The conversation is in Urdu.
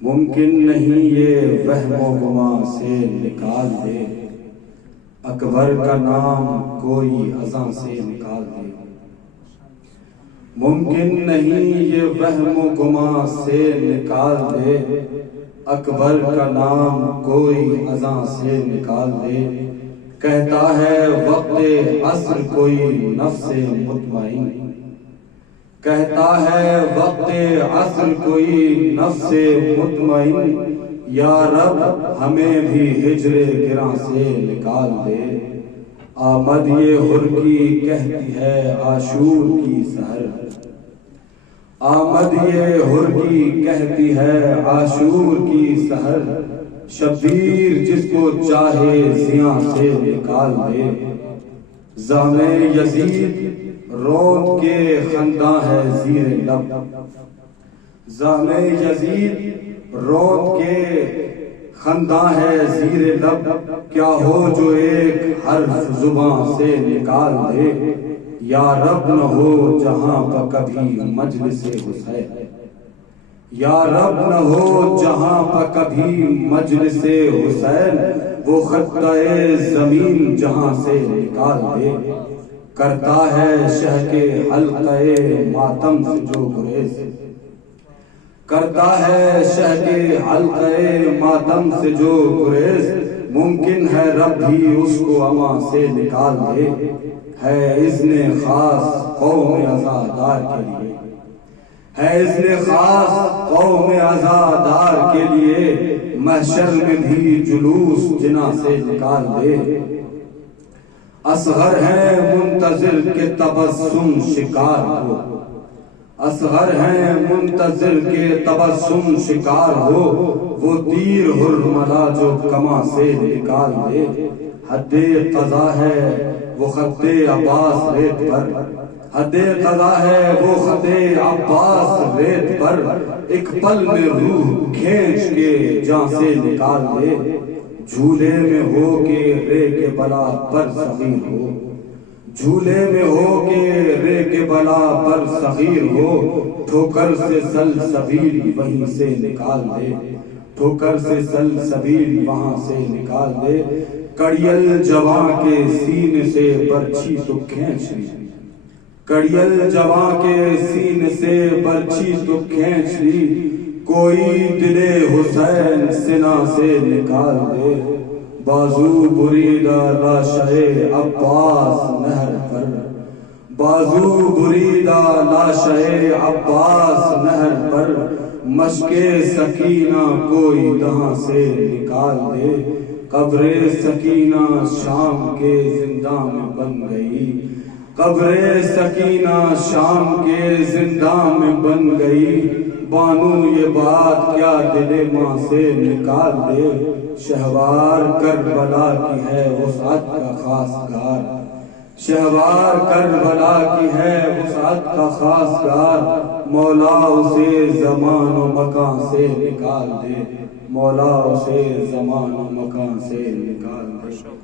ممکن نہیں یہ وہم و گمان سے نکال دے، اکبر کا نام کوئی اذاں سے نکال دے۔ ممکن نہیں یہ وہم و گمان سے نکال دے، اکبر کا نام کوئی اذاں سے نکال دے۔ کہتا ہے وقت عصر کوئی نفس مطمئن، کہتا ہے وقت عصر کوئی نفس مطمئن، یا رب ہمیں بھی ہجر گراں سے نکال دے۔ آمد یہ حر کی کہتی ہے عاشور کی سحر، آمد یہ حر کی کہتی ہے عاشور کی سحر، شبیر جس کو چاہے زیاں سے نکال دے۔ زخم یزید روند کے خنداں ہے زیر لب، زخم یزید روند کے خنداں ہے زیر لب، کیا ہو جو ایک حرف زباں سے نکال دے۔ یا رب نہ ہو جہاں پہ کبھی مجلس حسین، یا رب نہ ہو جہاں پہ کبھی مجلس حسین، وہ خطہ زمین جہاں سے نکال دے۔ کرتا ہے شہ کے حلقہ ماتم سے جو گریز، کرتا ہے شہ کے حلقہ ماتم سے جو گریز، ممکن ہے رب بھی اس کو اما سے نکال دے۔ ہے اذن خاص قوم عزادار کے لیے، ہے اذن خاص قوم عزادار کے لیے، محشر میں بھی جلوس جنا سے نکال دے۔ اصغر ہے منتظر کے تبسم شکار ہو، اصغر ہے منتظر کے تبسم شکار ہو، وہ تیر حرملا جو کماں سے نکال دے۔ حد قضا ہے وہ خط عباس ریت پر، حد قضا ہے وہ خط عباس ریت پر، ایک پل میں روح کھینچ کے جاں سے نکال دے۔ جھولے میں ہو کے رے کے بلا پر صغیر ہو، جھولے میں ہو کے رے کے بلا پر صغیر ہو، ٹھوکر سے سلسبیل وہیں سے نکال دے، ٹھوکر سے سلسبیل وہاں سے نکال دے۔ کڑیل جواں کے سینے سے برچھی تو کھینچ لی، کڑیل جواں کے سینے سے برچھی تو کھینچ لی، کوئی دل حسین سنا سے نکال دے۔ بازو بریدہ لاشہ عباس نہر پر، بازو بریدہ لاشہ عباس نہر پر، مشک سکینہ کوئی دہاں سے نکال دے۔ قبر سکینہ شام کے زنداں میں بن گئی، قبر سکینہ شام کے زنداں میں بن گئی، بانو یہ بات کیا دل ماں سے نکال دے۔ شہوار کربلا کی ہے وسعت کا خاص گار، شہوار کربلا کی ہے وسعت کا خاص گار، مولا اسے زمان و مکان سے نکال دے، مولا اسے زمان و مکان سے نکال دے۔